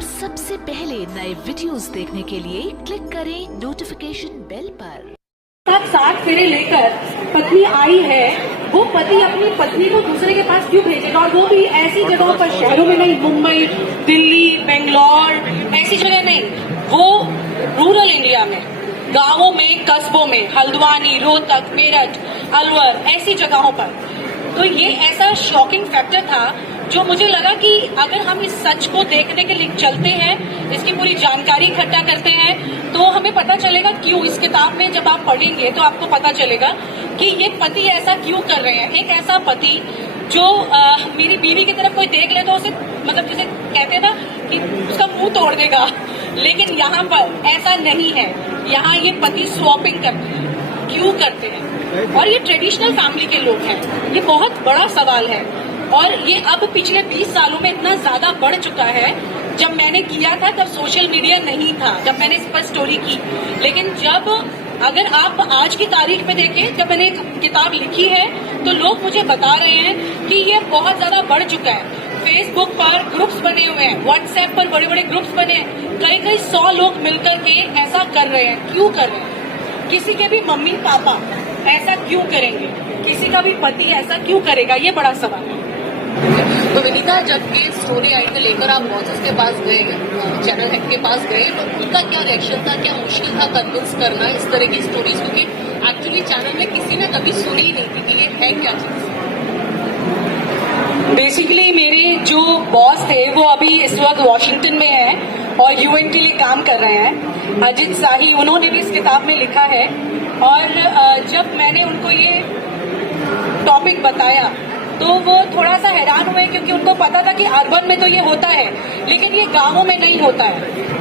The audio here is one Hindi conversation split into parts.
और सबसे पहले नए वीडियोस देखने के लिए क्लिक करें नोटिफिकेशन बेल पर। सात फेरे लेकर पत्नी आई है, वो पति अपनी पत्नी को दूसरे के पास क्यों भेजेगा, और वो भी ऐसी जगहों पर, शहरों में नहीं, मुंबई, दिल्ली, बेंगलोर, ऐसी जगह नहीं, वो रूरल इंडिया में, गांवों में, कस्बों में, हल्द्वानी, रोहतक, मेरठ, अलवर, ऐसी जगहों पर। तो ये ऐसा शॉकिंग फैक्टर था जो मुझे लगा कि अगर हम इस सच को देखने के लिए चलते हैं, इसकी पूरी जानकारी इकट्ठा करते हैं, तो हमें पता चलेगा क्यों। इस किताब में जब आप पढ़ेंगे तो आपको पता चलेगा कि ये पति ऐसा क्यों कर रहे हैं। एक ऐसा पति जो मेरी बीवी की तरफ कोई देख ले तो उसे, मतलब जैसे कहते हैं ना कि उसका मुंह तोड़ देगा, लेकिन यहाँ पर ऐसा नहीं है। यहाँ ये पति स्वॉपिंग करते हैं। क्यों करते हैं? और ये ट्रेडिशनल फैमिली के लोग हैं। ये बहुत बड़ा सवाल है और ये अब पिछले 20 सालों में इतना ज्यादा बढ़ चुका है। जब मैंने किया था तब सोशल मीडिया नहीं था, जब मैंने इस पर स्टोरी की। लेकिन जब अगर आप आज की तारीख में देखें, जब मैंने एक किताब लिखी है तो लोग मुझे बता रहे हैं कि ये बहुत ज्यादा बढ़ चुका है। फेसबुक पर ग्रुप्स बने हुए हैं, व्हाट्सएप पर बड़े बड़े ग्रुप्स बने हैं, कई 100 लोग मिलकर के ऐसा कर रहे हैं। क्यों कर रहे हैं? किसी के भी मम्मी पापा ऐसा क्यों करेंगे? किसी का भी पति ऐसा क्यों करेगा? ये बड़ा सवाल है। तो विनीता, जब ये स्टोरी आई तो लेकर आप बॉसेस के पास गए, चैनल हेड के पास गए, तो उनका क्या रिएक्शन था? क्या मुश्किल था कन्विंस करना इस तरह की स्टोरीज? क्योंकि एक्चुअली चैनल में किसी ने कभी सुनी ही नहीं थी कि ये है क्या चीज। बेसिकली मेरे जो बॉस थे वो अभी इस वक्त वॉशिंगटन में हैं और यूएन के लिए काम कर रहे हैं, अजित शाही। उन्होंने भी इस किताब में लिखा है। और जब मैंने उनको ये टॉपिक बताया तो वो थोड़ा सा हैरान हुए, क्योंकि उनको पता था कि अर्बन में तो ये होता है लेकिन ये गांवों में नहीं होता है।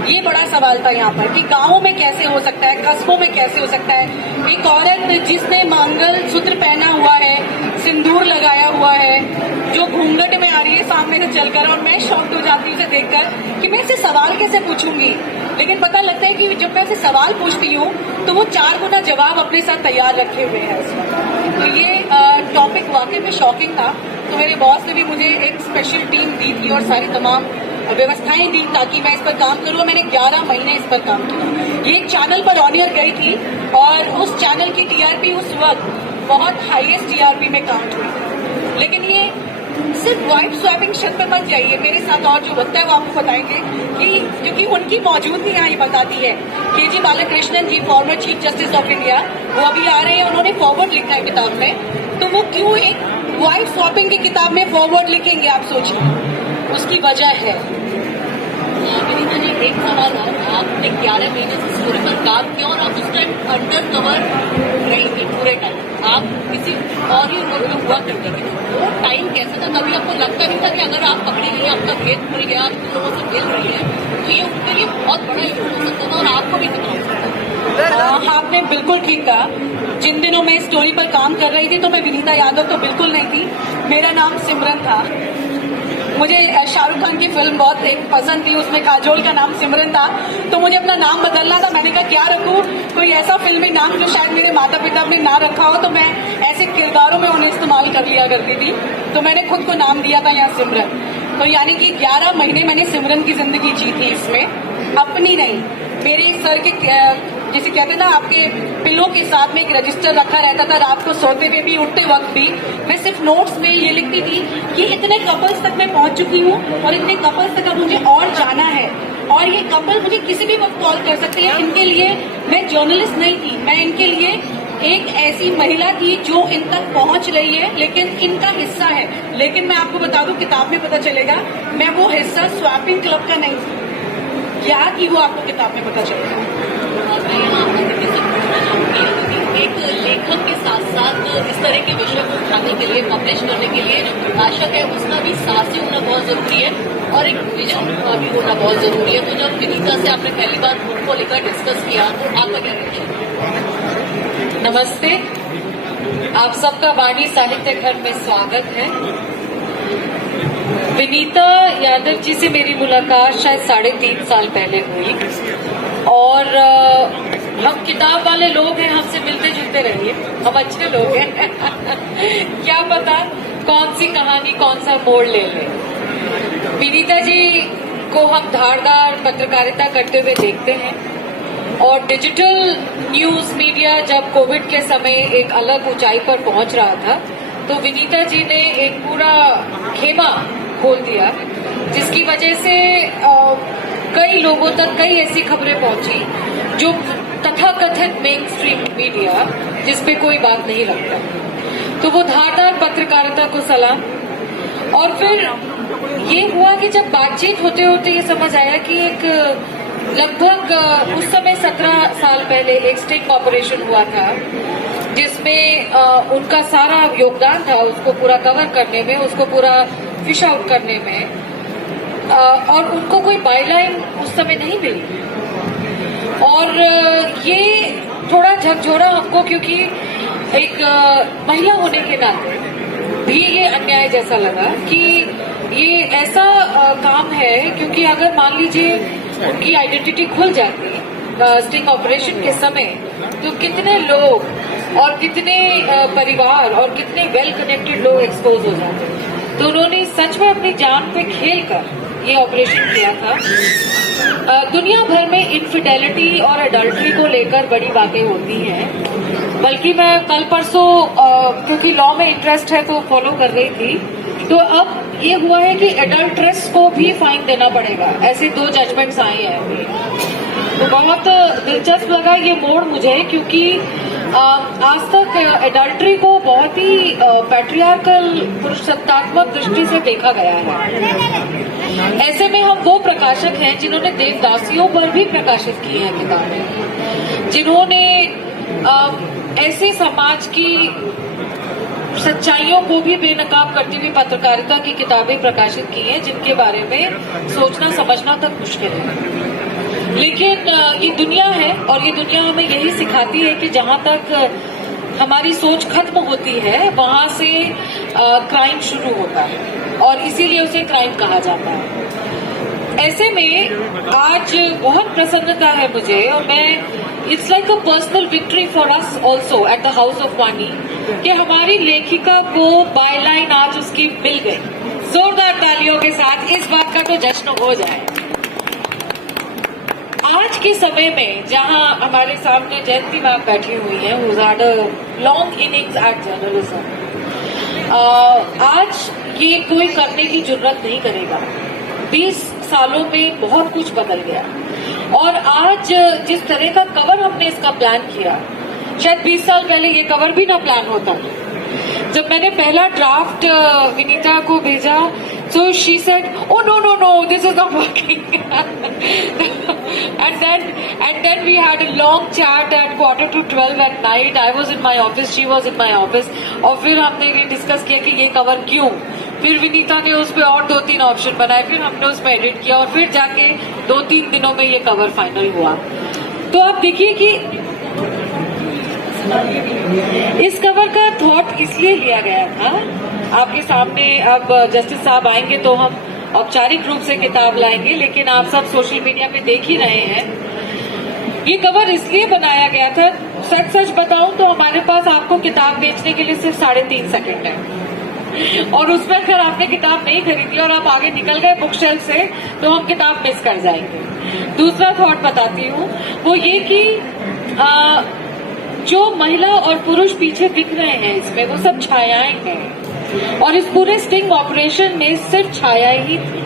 ये बड़ा सवाल था यहाँ पर कि गांवों में कैसे हो सकता है, कस्बों में कैसे हो सकता है। एक औरत जिसने मंगल सूत्र पहना हुआ है, सिंदूर लगाया हुआ है, जो घूंघट में आ रही है सामने से चलकर, और मैं शॉक्ड हो जाती हूँ उसे देखकर कि मैं इसे सवाल कैसे पूछूंगी। लेकिन पता लगता है कि जब मैं इसे सवाल पूछती हूँ तो वो 4 गुना जवाब अपने साथ तैयार रखे हुए हैं उसमें। तो ये टॉपिक वाकई में शॉकिंग था। तो मेरे बॉस ने भी मुझे एक स्पेशल टीम दी थी और सारी तमाम व्यवस्थाएं दी ताकि मैं इस पर काम करूँ। मैंने 11 महीने इस पर काम किया। ये एक चैनल पर ऑन एयर गई थी और उस चैनल की टीआरपी उस वक्त बहुत हाईएस्ट टीआरपी में काउंट हुई। लेकिन ये सिर्फ वाइफ स्वैपिंग शब्द पे मत जाइए, मेरे साथ और जो होता है वो आपको बताएंगे कि क्योंकि उनकी मौजूदगी यहाँ ये बताती है। K G. Balakrishnan ji, former chief justice of India, वो अभी आ रहे हैं। उन्होंने फॉरवर्ड लिखा है किताब में, तो वो क्यों एक वाइफ स्वैपिंग की किताब में फॉरवर्ड लिखेंगे? आप सोचिए, उसकी वजह है। विनीता जी, एक सवाल और, आपने 11 महीने से स्टोरी पर काम किया और आप उस टाइम अंडर कवर रही थी पूरे टाइम, आप किसी और ही रोल में हुआ करते थे। वो टाइम कैसा था? कभी आपको लगता नहीं था कि अगर आप पकड़ी गई, आपका भेद खुल गया, आप लोगों से मिल रही है तो ये उनके लिए बहुत बड़ा इशू हो सकता था और आपको भी खतरा हो सकता था? आपने बिल्कुल ठीक कहा। जिन दिनों मैं स्टोरी पर काम कर रही थी तो मैं विनीता यादव तो बिल्कुल नहीं थी, मेरा नाम सिमरन था। मुझे शाहरुख खान की फिल्म बहुत एक पसंद थी, उसमें काजोल का नाम सिमरन था, तो मुझे अपना नाम बदलना था। मैंने कहा क्या रखूं, कोई ऐसा फिल्मी नाम जो शायद मेरे माता पिता ने ना रखा हो, तो मैं ऐसे किरदारों में उन्हें इस्तेमाल कर लिया करती थी। तो मैंने खुद को नाम दिया था यहाँ सिमरन। तो यानी कि 11 महीने मैंने सिमरन की जिंदगी जी थी इसमें, अपनी नहीं। मेरे सर के जिसे कहते हैं ना, आपके पिलो के साथ में एक रजिस्टर रखा रहता था, रात को सोते हुए भी उठते वक्त भी। मैं सिर्फ नोट्स में ये लिखती थी कि इतने कपल्स तक मैं पहुंच चुकी हूँ और इतने कपल्स तक अब मुझे और जाना है, और ये कपल मुझे किसी भी वक्त कॉल कर सकते हैं। इनके लिए मैं जर्नलिस्ट नहीं थी, मैं इनके लिए एक ऐसी महिला थी जो इन तक पहुंच रही है, लेकिन इनका हिस्सा है। लेकिन मैं आपको बता दूं, किताब में पता चलेगा मैं वो हिस्सा स्वैपिंग क्लब का नहीं थी। क्या थी वो आपको किताब में पता चलेगा। एक लेखक के साथ साथ इस तरह के विषय को उठाने के लिए, पब्लिश करने के लिए जो प्रकाशक है उसका भी साहसी होना बहुत जरूरी है और एक विजन का भी होना बहुत जरूरी है। तो जब विनीता से आपने पहली बार बुक को लेकर डिस्कस किया तो आपका क्या रिएक्शन? नमस्ते, आप सबका वाणी साहित्य घर में स्वागत है। विनीता यादव जी से मेरी मुलाकात शायद 3.5 साल पहले हुई और हम किताब वाले लोग हैं, हमसे मिलते जुलते रहिए, हम अच्छे लोग हैं। क्या पता कौन सी कहानी कौन सा मोड़ ले ले। विनीता जी को हम धारदार पत्रकारिता करते हुए देखते हैं और डिजिटल न्यूज मीडिया जब कोविड के समय एक अलग ऊंचाई पर पहुंच रहा था तो विनीता जी ने एक पूरा खेमा खोल दिया जिसकी वजह से कई लोगों तक कई ऐसी खबरें पहुंची जो तथाकथित मेन स्ट्रीम मीडिया जिस पे कोई बात नहीं रखता। तो वो धारदार पत्रकारिता को सलाम। और फिर ये हुआ कि जब बातचीत होते होते ये समझ आया कि एक लगभग उस समय 17 साल पहले एक स्टिंग ऑपरेशन हुआ था जिसमें उनका सारा योगदान था उसको पूरा कवर करने में, उसको पूरा फिश आउट करने में, और उनको कोई बायलाइन उस समय नहीं मिली। और ये थोड़ा झकझोरा हमको, क्योंकि एक महिला होने के नाते भी ये अन्याय जैसा लगा कि ये ऐसा काम है, क्योंकि अगर मान लीजिए उनकी आइडेंटिटी खुल जाती स्टिंग ऑपरेशन के समय तो कितने लोग और कितने परिवार और कितने वेल कनेक्टेड लोग एक्सपोज हो जाते। तो उन्होंने सच में अपनी जान पे खेल कर ये ऑपरेशन किया था। दुनिया भर में इनफिडेलिटी और अडल्ट्री को लेकर बड़ी बातें होती हैं, बल्कि मैं कल परसों क्योंकि लॉ में इंटरेस्ट है तो फॉलो कर रही थी, तो अब ये हुआ है कि एडल्ट्रेस को भी फाइन देना पड़ेगा। ऐसे 2 जजमेंट्स आए हैं। तो बहुत दिलचस्प लगा ये मोड़ मुझे, क्योंकि आज तक एडल्ट्री को बहुत ही पैट्रियार्कल पुरुषसत्तात्मक दृष्टि से देखा गया है। ऐसे में हम वो प्रकाशक हैं जिन्होंने देवदासियों पर भी प्रकाशित की हैं किताबें, जिन्होंने ऐसे समाज की सच्चाइयों को भी बेनकाब करती हुई पत्रकारिता की किताबें प्रकाशित की हैं, जिनके बारे में सोचना समझना तक मुश्किल है। लेकिन ये दुनिया है और ये दुनिया हमें यही सिखाती है कि जहां तक हमारी सोच खत्म होती है वहां से क्राइम शुरू होता है और इसीलिए उसे क्राइम कहा जाता है। ऐसे में आज बहुत प्रसन्नता है मुझे, और मैं it's like a personal victory for us also at the house of Vani कि हमारी लेखिका को बायलाइन आज उसकी मिल गई। जोरदार तालियों के साथ इस बात का तो जश्न हो जाए। आज के समय में जहां हमारे सामने जयंती मैम बैठी हुई हैं, who's had a long innings at journalism, आज ये कोई करने की जरूरत नहीं करेगा। 20 सालों में बहुत कुछ बदल गया और आज जिस तरह का कवर हमने इसका प्लान किया, शायद 20 साल पहले ये कवर भी ना प्लान होता। जब मैंने पहला ड्राफ्ट विनीता को भेजा, so she said, "Oh no, this is not working." and then we had a long chat at 11:45 at night. I was in my office, she was in my office. और फिर हमने ये डिस्कस किया कि ये कवर क्यों। फिर विनीता ने उस पे और 2-3 ऑप्शन बनाए, फिर हमने उस पर एडिट किया और फिर जाके 2-3 दिनों में ये कवर फाइनल हुआ। तो आप देखिए कि इस कवर का थॉट इसलिए लिया गया था। आपके सामने अब जस्टिस साहब आएंगे तो हम औपचारिक रूप से किताब लाएंगे, लेकिन आप सब सोशल मीडिया पे देख ही रहे हैं। ये कवर इसलिए बनाया गया था, सच बताऊं तो हमारे पास आपको किताब बेचने के लिए सिर्फ 3.5 सेकंड है, और उसमें अगर आपने किताब नहीं खरीदी और आप आगे निकल गए बुक शेल्फ से तो हम किताब मिस कर जाएंगे। दूसरा थॉट बताती हूँ, वो ये कि जो महिला और पुरुष पीछे दिख रहे हैं इसमें, वो सब छायाएं हैं और इस पूरे स्टिंग ऑपरेशन में सिर्फ छाया ही थी।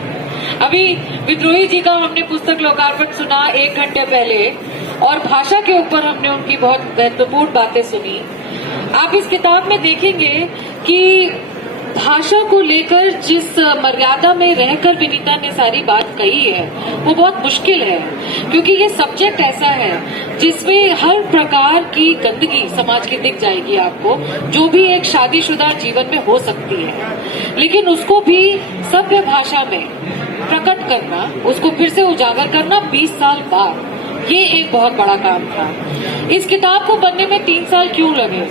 अभी विद्रोही जी का हमने पुस्तक लोकार्पण सुना 1 घंटे पहले, और भाषा के ऊपर हमने उनकी बहुत महत्वपूर्ण बातें सुनी। आप इस किताब में देखेंगे कि भाषा को लेकर जिस मर्यादा में रहकर विनीता ने सारी बात कही है वो बहुत मुश्किल है, क्योंकि ये सब्जेक्ट ऐसा है जिसमें हर प्रकार की गंदगी समाज की दिख जाएगी आपको, जो भी एक शादीशुदा जीवन में हो सकती है, लेकिन उसको भी सभ्य भाषा में प्रकट करना, उसको फिर से उजागर करना 20 साल बाद, ये एक बहुत बड़ा काम था। इस किताब को बनने में 3 साल क्यों लगे,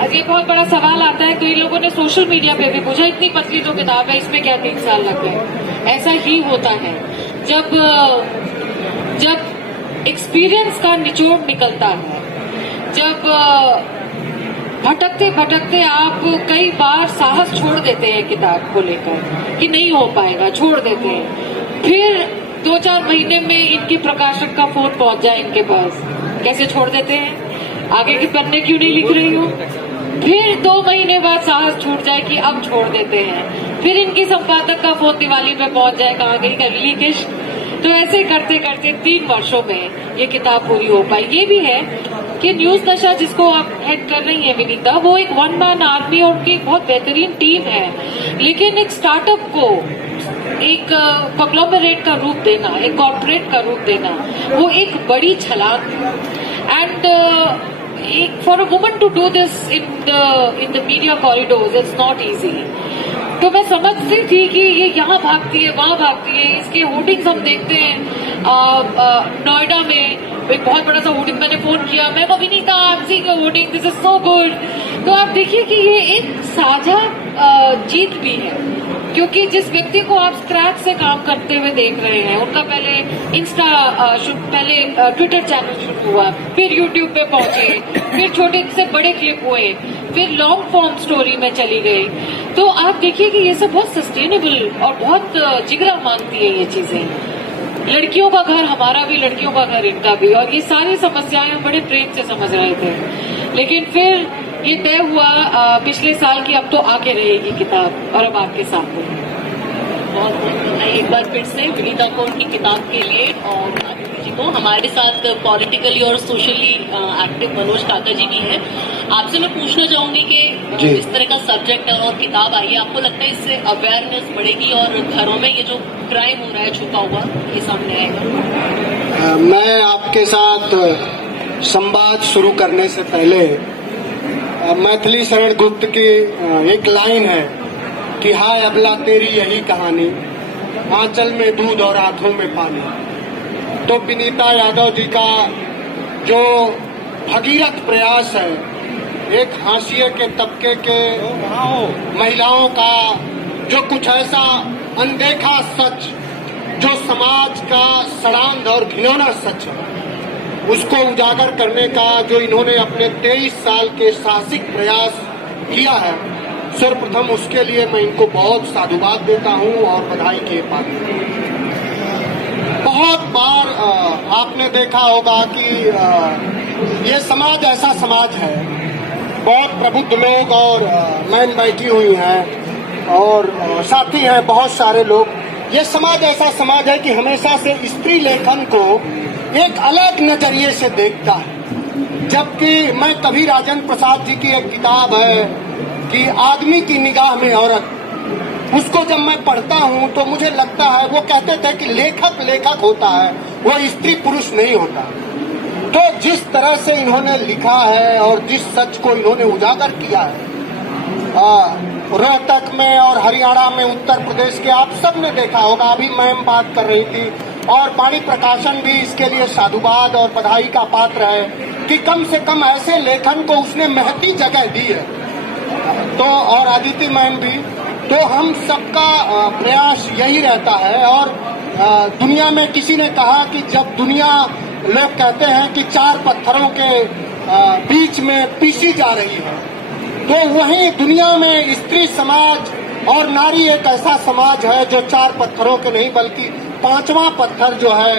आज ये बहुत बड़ा सवाल आता है। कई लोगों ने सोशल मीडिया पे भी पूछा, इतनी पतली तो किताब है, इसमें क्या 3 साल लग गए। ऐसा ही होता है जब एक्सपीरियंस का निचोड़ निकलता है, जब भटकते भटकते आप कई बार साहस छोड़ देते हैं किताब को लेकर कि नहीं हो पाएगा, छोड़ देते हैं। फिर 2-4 महीने में इनके प्रकाशक का फोन पहुंच जाए इनके पास, कैसे छोड़ देते हैं, आगे के पन्ने क्यों नहीं लिख रही हूँ। फिर 2 महीने बाद साहस छूट जाए कि अब छोड़ देते हैं। फिर इनकी संपादक का फोन दिवाली पे पहुंच जाए, कहाँ गई कवली किश। तो ऐसे करते करते 3 वर्षों में ये किताब पूरी हो पाई। ये भी है कि न्यूज नशा जिसको आप हेड कर रही हैं विनीता, वो एक 1 मैन आर्मी और उनकी एक बहुत बेहतरीन टीम है, लेकिन एक स्टार्टअप को एक कॉन्ग्लोमरेट का रूप देना, एक कॉर्पोरेट का रूप देना, वो एक बड़ी छलांग है। And for a woman to do this in the media corridors it's not easy. तो मैं समझती थी कि ये यहाँ भागती है, वहाँ भागती है। इसके होर्डिंग्स हम देखते हैं नोएडा में एक बहुत बड़ा सा होर्डिंग, मैंने फोन किया, मैं को विनीता आप सी का hoarding, this is so good. तो आप देखिए कि ये एक साझा जीत भी है, क्योंकि जिस व्यक्ति को आप स्क्रैच से काम करते हुए देख रहे हैं, उनका पहले ट्विटर चैनल शुरू हुआ, फिर यूट्यूब पे पहुंचे, फिर छोटे से बड़े क्लिप हुए, फिर लॉन्ग फॉर्म स्टोरी में चली गई। तो आप देखिए कि ये सब बहुत सस्टेनेबल और बहुत जिगरा मांगती है ये चीजें। लड़कियों का घर हमारा भी, लड़कियों का घर इनका भी, और ये सारी समस्याएं हम बड़े प्रेम से समझ रहे थे। लेकिन फिर ये तय हुआ पिछले साल की अब तो आके रहेगी किताब, और अब आपके साथ है। बहुत बहुत बधाई एक बार फिर से विनीता को उनकी किताब के लिए, और आदित्य जी को। हमारे साथ पॉलिटिकली और सोशली एक्टिव मनोज काका जी भी हैं। आपसे मैं पूछना चाहूंगी कि इस तरह का सब्जेक्ट है और किताब आई है, आपको लगता है इससे अवेयरनेस बढ़ेगी और घरों में ये जो क्राइम हो रहा है छुपा हुआ, ये सामने आएगा? मैं आपके साथ संवाद शुरू करने से पहले मैथिली शरण गुप्त की एक लाइन है कि हाय अबला तेरी यही कहानी, आंचल में दूध और हाथों में पानी। तो विनीता यादव जी का जो भगीरथ प्रयास है, एक हाशिए के तबके के महिलाओं का जो कुछ ऐसा अनदेखा सच, जो समाज का सड़ांध और घिनौना सच है, उसको उजागर करने का जो इन्होंने अपने 23 साल के साहसिक प्रयास किया है, सर्वप्रथम उसके लिए मैं इनको बहुत साधुवाद देता हूं और बधाई के पात्र हूं। बहुत बार आपने देखा होगा कि ये समाज ऐसा समाज है, बहुत प्रबुद्ध लोग और मैन बैठी हुई हैं और साथी हैं बहुत सारे लोग। ये समाज ऐसा समाज है कि हमेशा से स्त्री लेखन को एक अलग नजरिए से देखता है, जबकि मैं कभी राजेंद्र प्रसाद जी की एक किताब है कि आदमी की निगाह में औरत, उसको जब मैं पढ़ता हूं तो मुझे लगता है, वो कहते थे कि लेखक लेखक होता है, वो स्त्री पुरुष नहीं होता। तो जिस तरह से इन्होंने लिखा है और जिस सच को इन्होंने उजागर किया है, रोहतक में और हरियाणा में, उत्तर प्रदेश के, आप सब ने देखा होगा, अभी मैम बात कर रही थी, और पाणी प्रकाशन भी इसके लिए साधुवाद और बधाई का पात्र है कि कम से कम ऐसे लेखन को उसने महती जगह दी है। तो और आदित्य मैम भी, तो हम सबका प्रयास यही रहता है। और दुनिया में किसी ने कहा कि जब दुनिया, लोग कहते हैं कि 4 पत्थरों के बीच में पीसी जा रही है, तो वहीं दुनिया में स्त्री समाज और नारी एक ऐसा समाज है जो 4 पत्थरों के नहीं बल्कि 5वां पत्थर जो है,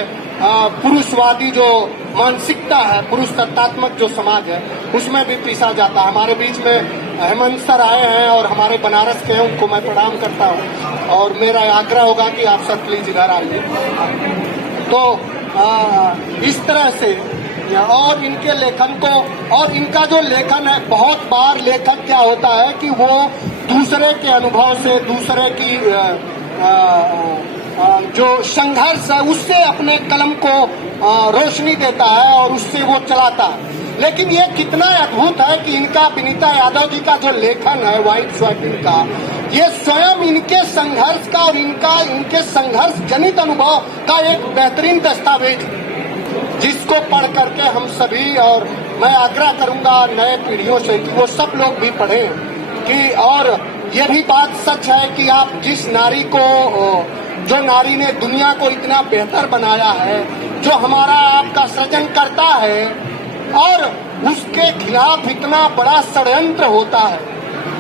पुरुषवादी जो मानसिकता है, पुरुष सत्तात्मक जो समाज है, उसमें भी पीसा जाता है। हमारे बीच में हेमंत सर आए हैं और हमारे बनारस के हैं, उनको मैं प्रणाम करता हूं और मेरा आग्रह होगा कि आप सब प्लीज इधर आइए। तो इस तरह से, और इनके लेखन को, और इनका जो लेखन है, बहुत बार लेखक क्या होता है कि वो दूसरे के अनुभव से, दूसरे की जो संघर्ष है उससे अपने कलम को रोशनी देता है और उससे वो चलाता है। लेकिन ये कितना अद्भुत है कि इनका, विनीता यादव जी का जो लेखन है व्हाइट स्वैपिंग का, ये स्वयं इनके संघर्ष का और इनके संघर्ष जनित अनुभव का एक बेहतरीन दस्तावेज, जिसको पढ़ करके हम सभी, और मैं आग्रह करूंगा नए पीढ़ियों से कि वो सब लोग भी पढ़ें कि, और ये भी बात सच है कि आप जिस नारी को, जो नारी ने दुनिया को इतना बेहतर बनाया है, जो हमारा आपका सृजन करता है, और उसके खिलाफ इतना बड़ा षड्यंत्र होता है,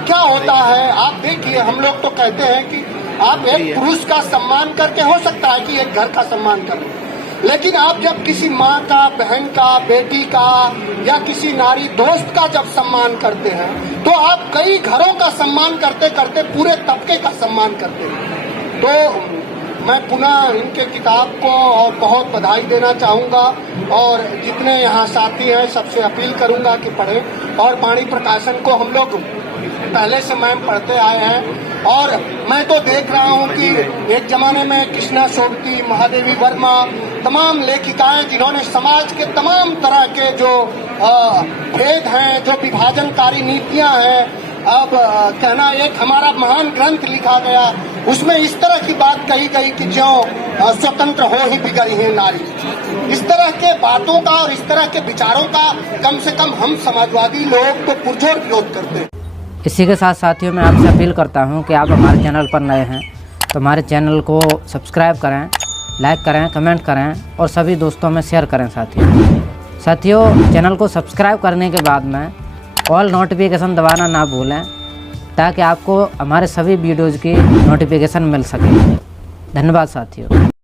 क्या होता है आप देखिए। हम लोग तो कहते हैं कि आप एक पुरुष का सम्मान करके हो सकता है कि एक घर का सम्मान करें, लेकिन आप जब किसी माँ का, बहन का, बेटी का या किसी नारी दोस्त का जब सम्मान करते हैं तो आप कई घरों का सम्मान करते करते पूरे तबके का सम्मान करते हैं। तो मैं पुनः इनके किताब को और बहुत बधाई देना चाहूँगा और जितने यहाँ साथी हैं सबसे अपील करूँगा कि पढ़ें। और वाणी प्रकाशन को हम लोग पहले से मैम पढ़ते आए हैं और मैं तो देख रहा हूँ कि एक जमाने में कृष्णा सोबती, महादेवी वर्मा, तमाम लेखिकाएं जिन्होंने समाज के तमाम तरह के जो भेद हैं, जो विभाजनकारी नीतियां हैं, अब कहना एक हमारा महान ग्रंथ लिखा गया, उसमें इस तरह की बात कही गई कि जो स्वतंत्र हो ही बिगड़ी है नारी। इस तरह के बातों का और इस तरह के विचारों का कम से कम हम समाजवादी लोग तो पुरजोर विरोध करते हैं। इसी के साथ साथियों मैं आपसे अपील करता हूं कि आप हमारे चैनल पर नए हैं तो हमारे चैनल को सब्सक्राइब करें, लाइक करें, कमेंट करें और सभी दोस्तों में शेयर करें। साथियों चैनल को सब्सक्राइब करने के बाद में ऑल नोटिफिकेशन दबाना ना भूलें ताकि आपको हमारे सभी वीडियोज़ की नोटिफिकेशन मिल सके। धन्यवाद साथियों।